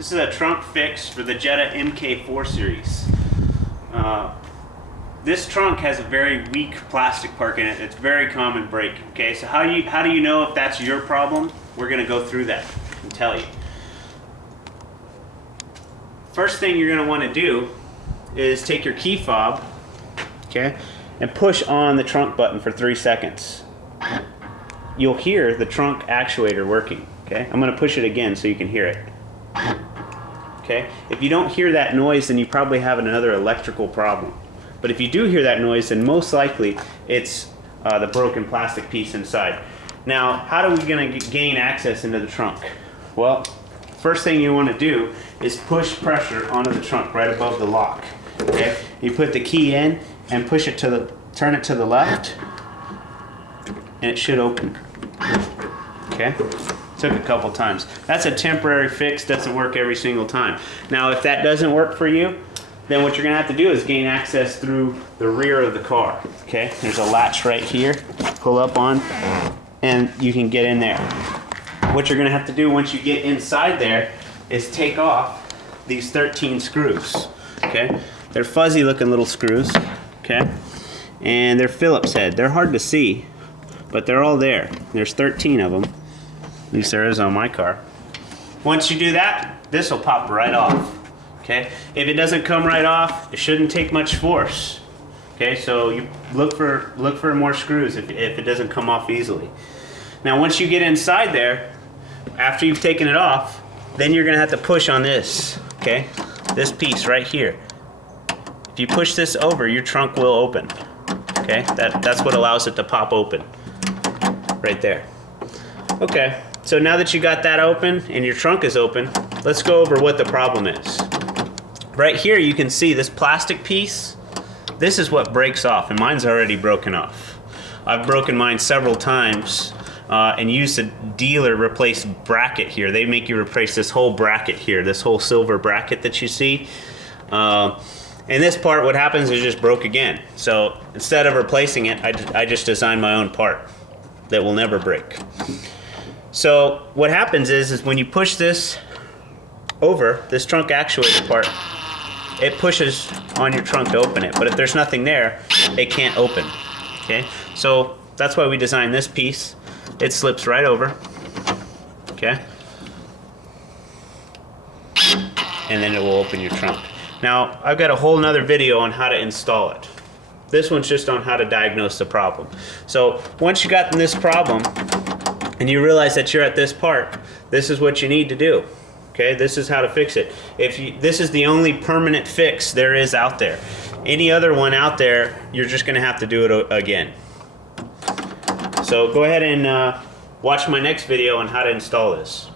This is a trunk fix for the Jetta MK4 series. This trunk has a very weak plastic part in it. It's very common break. Okay, so how do you know if that's your problem? We're going to go through that and tell you. First thing you're going to want to do is take your key fob, okay, and push on the trunk button for 3 seconds. You'll hear the trunk actuator working. Okay, I'm going to push it again so you can hear it. Okay, if you don't hear that noise, then you probably have another electrical problem. But if you do hear that noise, then most likely it's the broken plastic piece inside. Now, how are we going to gain access into the trunk? Well, first thing you want to do is push pressure onto the trunk right above the lock. Okay, you put the key in and push it turn it to the left, and it should open. Okay. Took a couple times. That's a temporary fix, doesn't work every single time. Now if that doesn't work for you, then what you're gonna have to do is gain access through the rear of the car. Okay, there's a latch right here, pull up on, and you can get in there. What you're gonna have to do once you get inside there is take off these 13 screws. Okay, they're fuzzy looking little screws. Okay, and they're Phillips head. They're hard to see, but they're all there. There's 13 of them. At least there is on my car. Once you do that, this will pop right off. Okay? If it doesn't come right off, it shouldn't take much force. Okay? So you look for more screws if it doesn't come off easily. Now once you get inside there, after you've taken it off, then you're gonna have to push on this. Okay? This piece right here. If you push this over, your trunk will open. Okay? That's what allows it to pop open. Right there. Okay. So now that you got that open and your trunk is open, let's go over what the problem is. Right here you can see this plastic piece. This is what breaks off, and mine's already broken off. I've broken mine several times and used a dealer replace bracket here. They make you replace this whole bracket here, this whole silver bracket that you see. And this part, what happens is just broke again. So instead of replacing it, I just designed my own part that will never break. So what happens is when you push this over, this trunk actuator part, it pushes on your trunk to open it. But if there's nothing there, it can't open. Okay? So that's why we designed this piece. It slips right over. Okay? And then it will open your trunk. Now, I've got a whole nother video on how to install it. This one's just on how to diagnose the problem. So once you got this problem, and you realize that you're at this part, this is what you need to do. Okay, this is how to fix it. This is the only permanent fix there is out there. Any other one out there, you're just gonna have to do it again. So go ahead and watch my next video on how to install this.